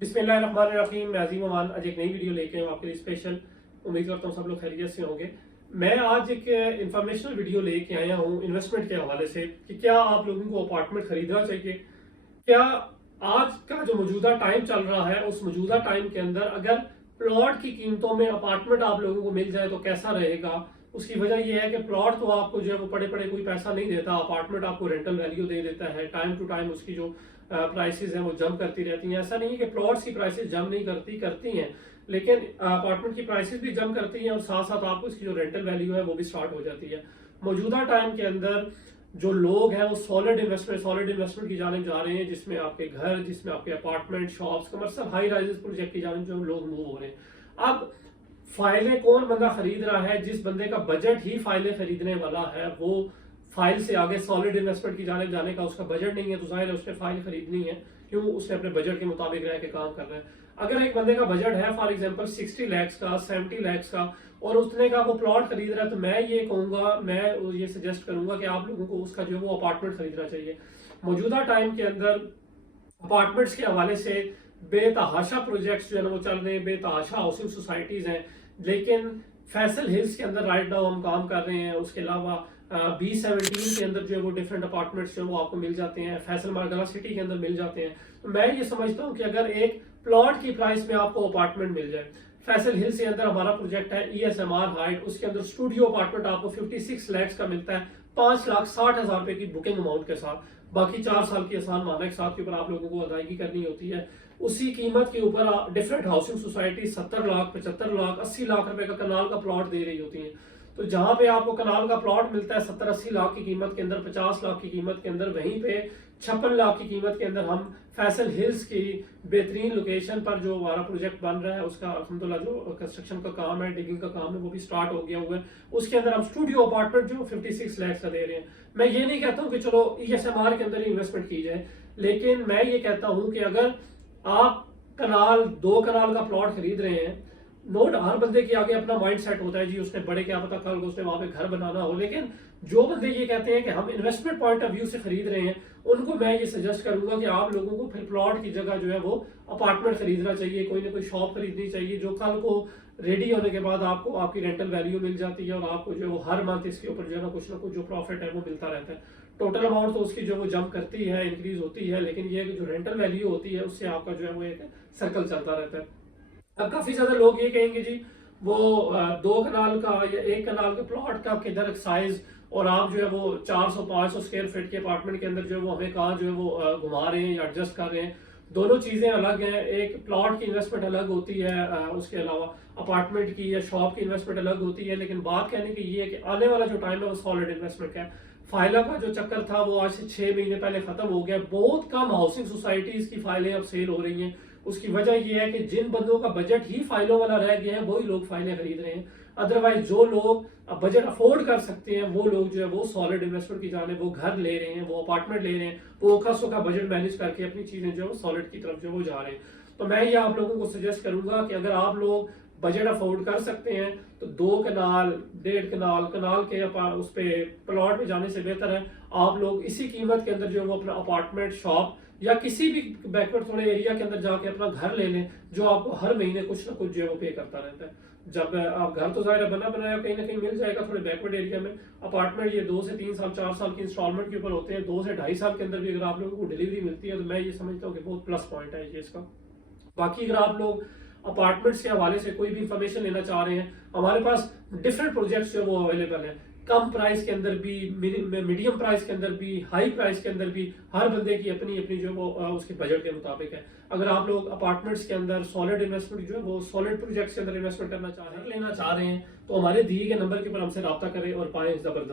बिस्मिल्लाहिर्रहमानिर्रहीम। मैं अजीम अमान आज एक नई वीडियो लेके आऊँ आपके लिए स्पेशल। उम्मीद करता हूँ सब लोग खैरियत से होंगे। मैं आज एक इंफॉर्मेशनल वीडियो लेके आया हूँ इन्वेस्टमेंट के हवाले से कि क्या आप लोगों को अपार्टमेंट खरीदना चाहिए। क्या आज का जो मौजूदा टाइम चल रहा है उस मौजूदा टाइम के अंदर अगर प्लॉट की कीमतों में अपार्टमेंट आप लोगों को मिल जाए तो कैसा रहेगा। उसकी वजह यह है कि प्लॉट तो आपको जो है वो पड़े पड़े कोई पैसा नहीं देता, अपार्टमेंट आपको रेंटल वैल्यू दे देता है। टाइम टू टाइम उसकी जो प्राइसेस हैं वो जम करती रहती हैं। ऐसा नहीं है कि प्लॉट्स की प्राइसेस जम नहीं करती हैं, लेकिन अपार्टमेंट की प्राइसेस भी जम करती हैं और साथ साथ आपको इसकी जो रेंटल वैल्यू है वो भी स्टार्ट हो जाती है। मौजूदा टाइम के अंदर जो लोग हैं वो सॉलिड इन्वेस्टमेंट की जानिब जा रहे हैं, जिसमें आपके घर, जिसमें आपके apartment, shops, commercial high rises project की जानिब जो लोग मूव हो रहे हैं। अब फाइलें कौन बंदा खरीद रहा है? जिस बंदे का बजट ही फाइलें खरीदने वाला है वो फाइल से आगे सॉलिड इन्वेस्टमेंट की जानिब जाने का उसका बजट नहीं है, तो जाहिर है उसने फाइल खरीदनी है। क्यों? उसने अपने बजट के मुताबिक रह के काम कर रहा है। अगर एक बंदे का बजट है फॉर एग्जांपल 60 लाख का, 70 लाख का, और उसने का वो प्लॉट खरीद रहा है, तो मैं ये कहूंगा, मैं ये सजेस्ट करूंगा कि आप लोगों को उसका जो वो अपार्टमेंट खरीदना चाहिए। मौजूदा टाइम के अंदर अपार्टमेंट्स के हवाले से बेतहाशा प्रोजेक्ट्स जो है ना वो चल रहे हैं, बेतहाशा हाउसिंग सोसाइटीज हैं। लेकिन फैसल हिल्स के अंदर राइट नाउ हम काम कर रहे हैं। उसके अलावा B17 के अंदर जो है वो डिफरेंट अपार्टमेंट्स जो है वो आपको मिल जाते हैं। फैसल मार्गला सिटी के अंदर मिल जाते हैं। तो मैं ये समझता हूँ कि अगर एक प्लॉट की प्राइस में आपको अपार्टमेंट मिल जाए, फैसल हिल्स के अंदर हमारा प्रोजेक्ट है ESMR हाइट, उसके अंदर स्टूडियो अपार्टमेंट आपको 56 लाख का मिलता है, 5,60,000 रुपए की बुकिंग अमाउंट के साथ। बाकी 4 साल की आसान मानक साथ के ऊपर आप लोगों को अदायगी करनी होती है। उसी कीमत के ऊपर different housing society 70 lakh, 75 lakh, 80 lakh रुपए का कनाल का प्लॉट दे रही होती है। तो जहां पे आपको कनाल का प्लॉट मिलता है 70-80 लाख की कीमत के अंदर, 50 लाख की कीमत के अंदर, वहीं पे 56 लाख की कीमत के अंदर हम फैसल हिल्स की बेहतरीन लोकेशन पर जो हमारा प्रोजेक्ट बन रहा है उसका अल्हम्दुलिल्लाह जो कंस्ट्रक्शन का काम है, डिगिंग का काम है, वो भी स्टार्ट हो गया हुआ है। उसके अंदर हम स्टूडियो अपार्टमेंट जो 56 लाख का दे रहे हैं। मैं ये नहीं कहता हूँ कि चलो ESMR के अंदर ही इन्वेस्टमेंट की जाए, लेकिन मैं ये कहता हूँ कि अगर आप कनाल 2 कनाल का प्लॉट खरीद रहे हैं, नोट हर बंदे के आगे अपना माइंड सेट होता है जी, उसने बड़े क्या पता कल को उसने वहां पे घर बनाना हो। लेकिन जो बंदे ये कहते हैं कि हम इन्वेस्टमेंट पॉइंट ऑफ व्यू से खरीद रहे हैं, उनको मैं ये सजेस्ट करूंगा कि आप लोगों को फिर प्लॉट की जगह जो है वो अपार्टमेंट खरीदना चाहिए, कोई ना कोई शॉप खरीदनी चाहिए जो कल को रेडी होने के बाद आपको आपकी रेंटल वैल्यू मिल जाती है और आपको जो है वो हर मंथ इसके ऊपर जो है ना कुछ जो प्रॉफिट है वो मिलता रहता है। टोटल अमाउंट तो उसकी जो वो जंप करती है, इंक्रीज होती है, लेकिन ये जो रेंटल वैल्यू होती है उससे आपका जो है वो एक सर्कल चलता रहता है। अब काफी ज्यादा लोग ये कहेंगे जी वो 2 कनाल का या 1 कनाल के प्लॉट का किधर साइज, और आप जो है वो 400-500 स्क्वायर फीट के अपार्टमेंट के अंदर जो है वो हमें कहाँ जो है वो घुमा रहे हैं या एडजस्ट कर रहे हैं। दोनों चीजें अलग हैं। एक प्लॉट की इन्वेस्टमेंट अलग होती है, उसके अलावा अपार्टमेंट की या शॉप की इन्वेस्टमेंट अलग होती है। लेकिन बात कहने की ये है कि आने वाला जो टाइम है वो सॉलिड इन्वेस्टमेंट का है। फाइलों का जो चक्कर था वो आज से 6 महीने पहले खत्म हो गया। बहुत कम हाउसिंग सोसाइटीज की फाइलें अब सेल हो रही हैं। उसकी वजह यह है कि जिन बंदों का बजट ही फाइलों वाला रह गया है वही लोग फाइलें खरीद रहे हैं। अदरवाइज जो लोग बजट अफोर्ड कर सकते हैं वो लोग जो है वो सॉलिड इन्वेस्टमेंट की जाने, वो घर ले रहे हैं, वो अपार्टमेंट ले रहे हैं, वो ओखा सोखा बजट मैनेज करके अपनी चीजें जो है सॉलिड की तरफ जो वो जा रहे हैं। तो मैं ये आप लोगों को सजेस्ट करूंगा कि अगर आप लोग बजट अफोर्ड कर सकते हैं तो 2 कनाल, 1.5 कनाल के उस पे प्लॉट में जाने से बेहतर है आप लोग इसी कीमत के अंदर जो है वो अपना अपार्टमेंट, शॉप या किसी भी बैकवर्ड थोड़े एरिया के अंदर जाके अपना घर ले लें जो आपको हर महीने कुछ ना कुछ जो है वो पे करता रहता है। जब आप घर तो जाहिर बना बनाया कहीं ना कहीं मिल जाएगा थोड़े बैकवर्ड एरिया में। अपार्टमेंट ये 2 से 3 साल, 4 साल की इंस्टॉलमेंट के ऊपर होते हैं। 2 से 2.5 साल के अंदर भी अगर आप लोगों को डिलीवरी मिलती है तो मैं ये समझता हूँ कि बहुत प्लस पॉइंट है ये इसका। बाकी अगर आप लोग अपार्टमेंट्स के हवाले से कोई भी इंफॉर्मेशन लेना चाह रहे हैं, हमारे पास डिफरेंट प्रोजेक्ट्स जो वो अवेलेबल है। कम प्राइस के अंदर भी, मीडियम प्राइस के अंदर भी, हाई प्राइस के अंदर भी, हर बंदे की अपनी अपनी जो वो उसके बजट के मुताबिक है। अगर आप लोग अपार्टमेंट्स के अंदर सॉलिड इन्वेस्टमेंट जो है वो सॉलिड प्रोजेक्ट्स के अंदर इन्वेस्टमेंट करना चाह रहे हैं, लेना चाह रहे हैं, तो हमारे दिए गए नंबर के ऊपर हमसे रब्ता करें और पाएं जबरदस्त